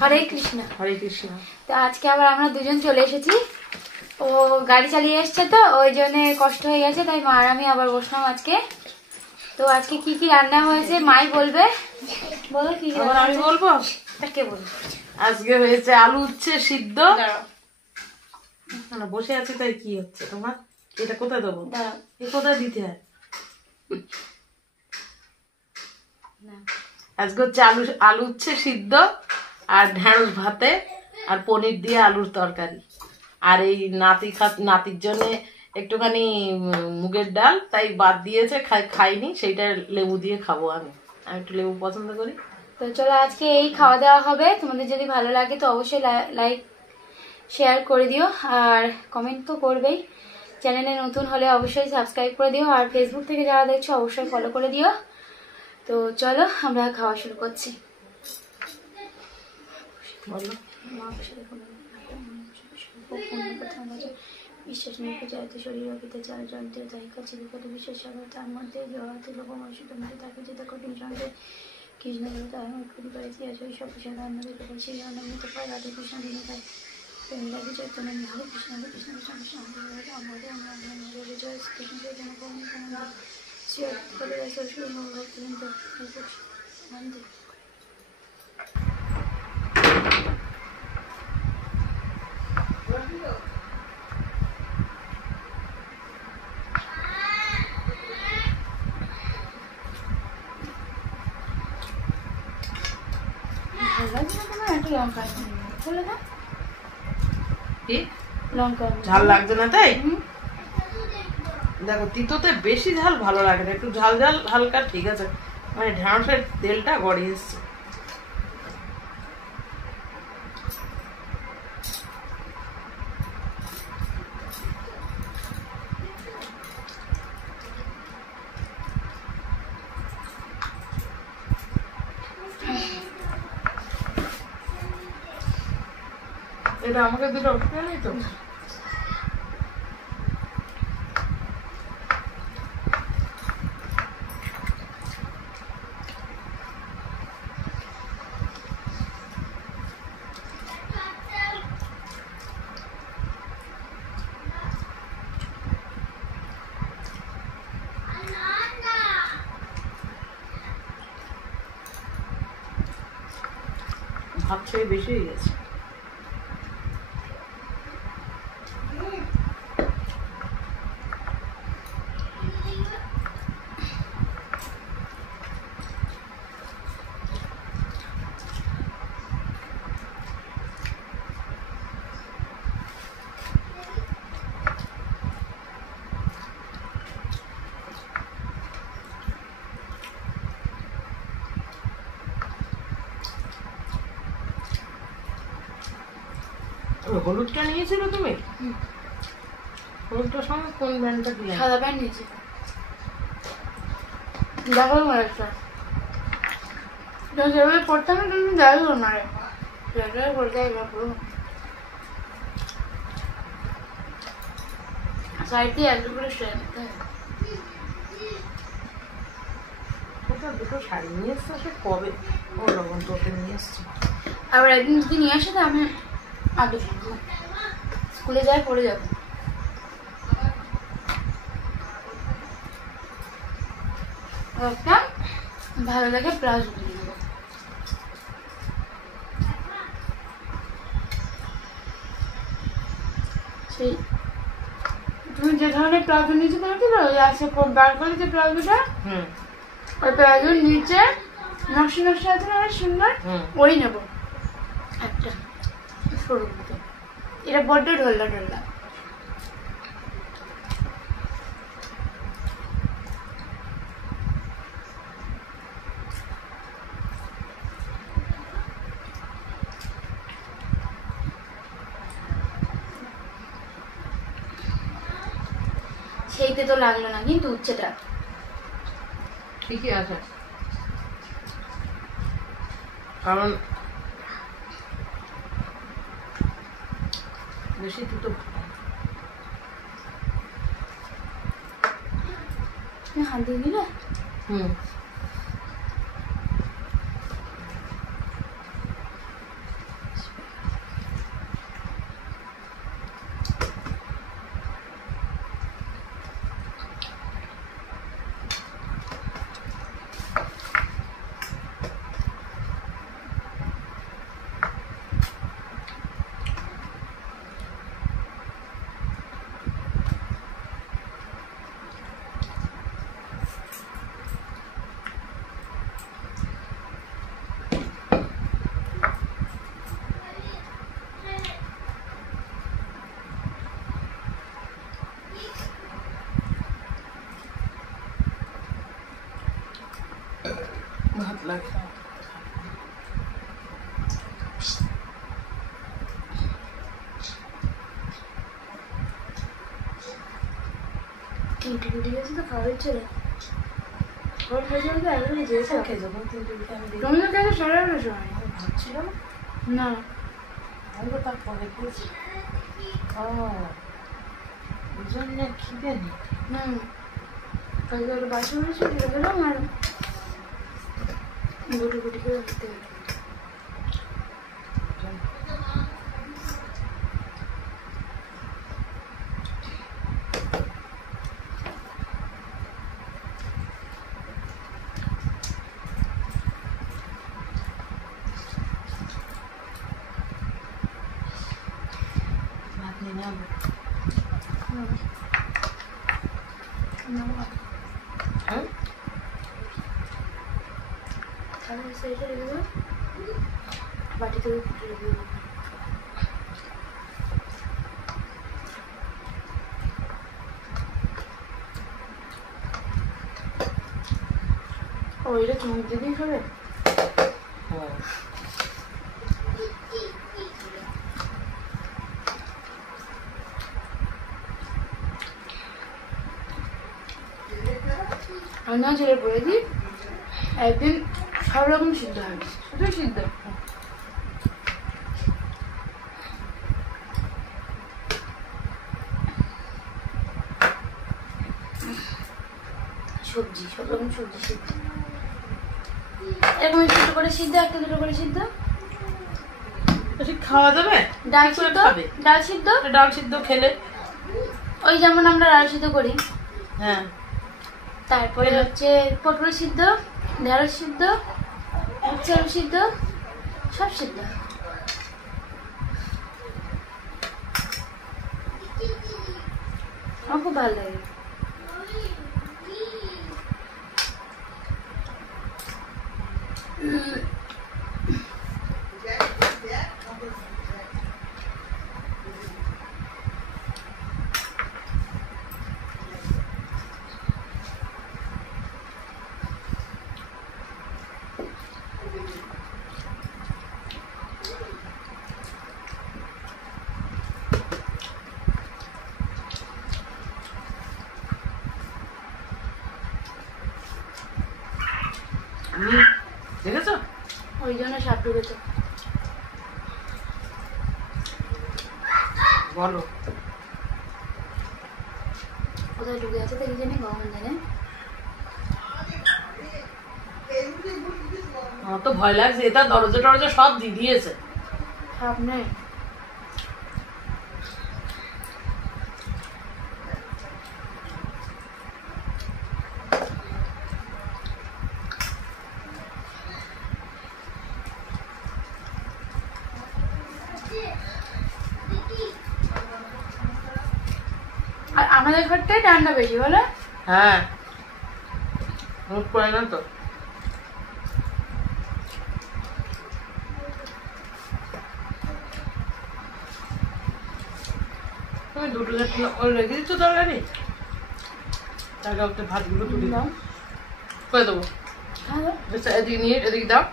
হরে কৃষ্ণ। হরে কৃষ্ণ। তো আজকে আবার আমরা দুজন চলে এসেছি। ও গাড়ি চালিয়ে এসছে তো ওই জন্য কষ্ট হয়ে গেছে, তাই মা আর আমি আবার বসলাম আজকে। তো আজকে কি কি রান্না হয়েছে মাই বলবে। বলো কি কি রান্না আমি বলবো। কে বলবো? আজকে হয়েছে আলু উচ্ছে সিদ্ধ। বসে আছি তাই কি হচ্ছে তোমার? এটা কোথায় দেবো? এ কোথায় দিতে হয়? আজকে হচ্ছে আলু উচ্ছে সিদ্ধ আর ঢেঁড়স ভাতে আর পনির দিয়ে আলুর তরকারি। আর এই নাতির জন্য একটুখানি মুগের ডাল, তাই বাদ দিয়েছে, খাইনি, সেইটা লেবু দিয়ে খাবো। আমি একটু লেবু পছন্দ করি। তো চলো আজকে এই খাওয়া দাওয়া হবে। তোমাদের যদি ভালো লাগে তো অবশ্যই লাইক শেয়ার করে দিও, আর কমেন্ট তো করবেই। চ্যানেলে নতুন হলে অবশ্যই সাবস্ক্রাইব করে দিও, আর ফেসবুক থেকে যারা দেখছো অবশ্যই ফলো করে দিও। তো চলো আমরা খাওয়া শুরু করছি। বিশ্বাস নেই যাতে শরীর অপিতে চাল যন্ত্রে তাই কাছে বিপদ বিশ্বাস হবে, তার মধ্যে জড়াতে লোকম অসুতম তাকে যেতে কঠিন সঙ্গে কৃষ্ণ তার করি পাইছি আসলে সব বিষয় রান্না দিতে পারছি রান্নামিত পায় রাধে কৃষ্ণ দিনে পায় রাধে চৈতন্য হরে কৃষ্ণ হরে কৃষ্ণ কৃষ্ণ কৃষ্ণ হরে আমাদের আমরা জয় কৃষ্ণ চৈতন্য শ্রী করে সরস্বতী মন্দির। ঝাল লাগছে না তাই? দেখো তিতোতে বেশি ঝাল ভালো লাগে না, একটু ঝাল ঝাল হালকা ঠিক আছে। মানে ঢেঁড়সের তেলটা গড়িয়ে এসছে। এটা আমাকে দুটো অপশন নেই তো। ভাত খেয়ে বেশি হয়ে গেছে। হলুদটা নিয়েছিল তুমি? হলুদটার সঙ্গে কোন ব্র্যান্ডটা দিলে? সাদা প্যান্ট নিয়েছি। দেখো একটা যেভাবে পড়তাম না তুমি দেখো না রে পড়তে সাইড দিয়ে একটু করে স্ট্রেন দিতে হয়। দুটো শাড়ি নিয়ে এসছে সে কবে? ও লবণ তোকে নিয়ে এসছে। আবার একদিন যদি নিয়ে আসে তো আমি আদৌ স্কুলে যাই পড়ে যাবো। একটা ভালো লাগে প্লাজো কিনে নেবো। সেই তুমি যে ধরনের প্লাজো নিচে দেখেছিল ওই আছে বার করলে যে প্লাজোটা, ওই প্লাজোর নিচে নকশা নকশা আছে না অনেক সুন্দর, ওই নেবো একটা সরু মতো। এটা বড্ড ঢোল্লা ঢোল্লা। সেইতে তো লাগলো না কিন্তু উচ্ছেটা ঠিকই আছে, কারণ বেশি দুটো হাত দিয়ে দিলে। তিনটে রুটি গেছে তো খাওয়া হচ্ছে না ওর খেয়েছে বলতে এখন যেয়েছে খেয়ে যাবো 3টে রুটি আমি দেখি তুমি তো খেয়েছো 11:30 সময় ভাবছিল না না আমি তো তারপরে খেয়েছি ও ওই জন্য খিদে নেই হুম কালকে ওটা বাসন হয়েছে দিয়ে গেলাম আর দুটো রুটি করে খেতে হবে ভাত নিয়ে নেবো হ্যাঁ তাহলে সেইটা রেখে দেবো বাটিতে ফুটে রেখে দেবো ও এটা চুমুক দিদিই খাবে হ্যাঁ আমি না ছেড়ে পড়ে দিই একদিন সব রকম সিদ্ধ হয় শুধু সিদ্ধ সবজি সব রকম সবজি সিদ্ধ এরকম একটু করে সিদ্ধ একটা দুটো করে সিদ্ধ এটা খাওয়া যাবে ডাল কি করে সিদ্ধ খাবে? ডাল সিদ্ধ ডাল সিদ্ধ খেলে ওই যেমন আমরা ডাল সিদ্ধ করি হ্যাঁ তারপরে হচ্ছে পটল সিদ্ধ ঢেঁড়স সিদ্ধ চাল সিদ্ধ সব সিদ্ধ আমার খুব ভালো লাগে দেখেছো ওই জন্য সাপ ঢুকেছে বলো কোথায় ঢুকে আছে দেখি জানি গরম জানে আমার তো ভয় লাগছে এটা দরজা টরজা সব দিয়ে দিয়েছে সাপ নেই আর আমাদের ঘরটাই ঠান্ডা বেশি বলো হ্যাঁ মুখ পড়ে না তো তুমি দুটো রেখে দিচ্ছ তরকারি তার কাছে ভাতগুলো তুলে দাও করে দেবো এদিকে নিয়ে এদিকে দাও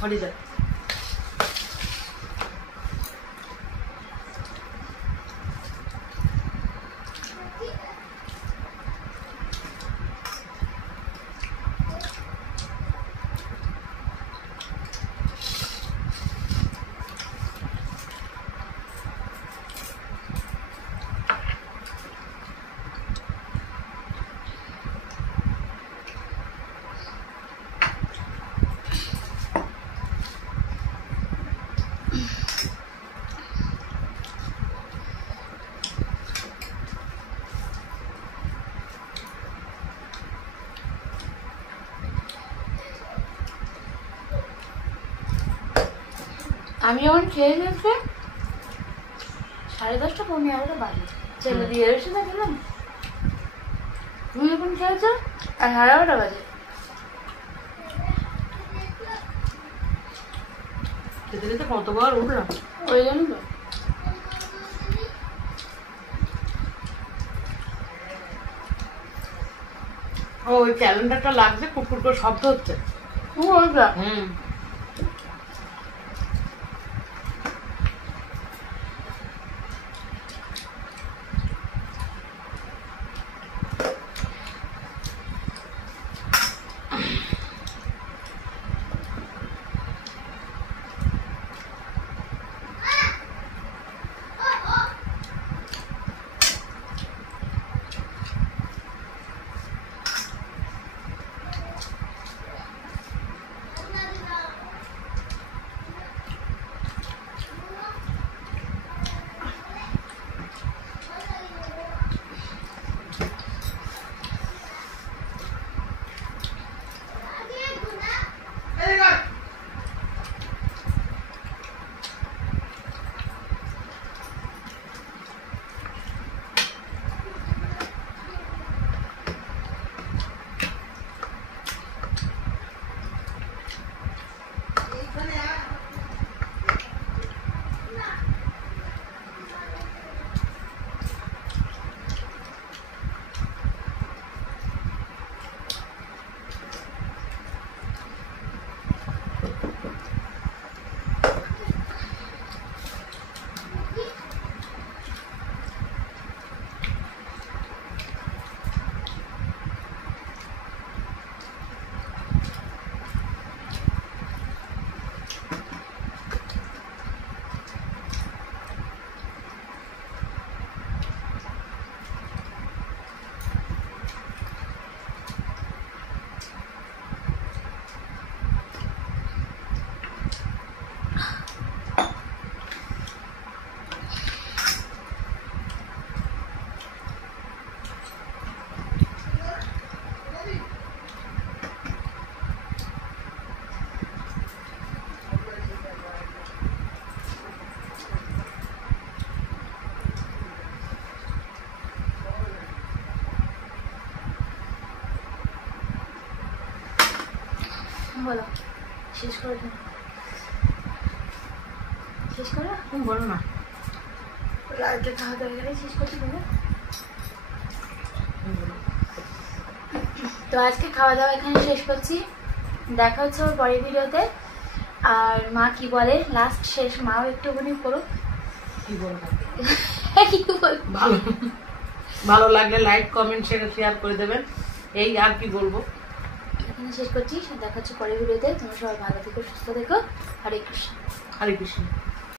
হয়ে যায় আমি যখন খেয়ে গেছি 10:30 পৌনে 11টা বাজে ছেলে দিয়ে এসে না গেলাম তুমি যখন খেয়েছো আর 11:30 বাজে খেতে খেতে কতবার উঠলাম ওই জন্য তো ও ওই ক্যালেন্ডারটা লাগছে কুটকুট করে শব্দ হচ্ছে ওইটা হুম বলো, শেষ করে দিন, শেষ করো। তুমি বলো না। রাতে খাওয়া দাওয়া গেলে শেষ করছি বলো। তো আজকে খাওয়া দাওয়া এখানে শেষ করছি, দেখা হচ্ছে ওর পরের ভিডিওতে। আর মা কি বলে লাস্ট শেষ, মাও একটুখানি করো। কি বলবো, কি বল, ভালো ভালো লাগলে লাইক কমেন্ট শেয়ার করে দেবেন, এই আর কি বলবো। এখানে শেষ করছি, দেখা হচ্ছে পরের ভিডিওতে। তোমরা সবাই ভালো থেকো, সুস্থ থেকো। হরে কৃষ্ণ। হরে কৃষ্ণ।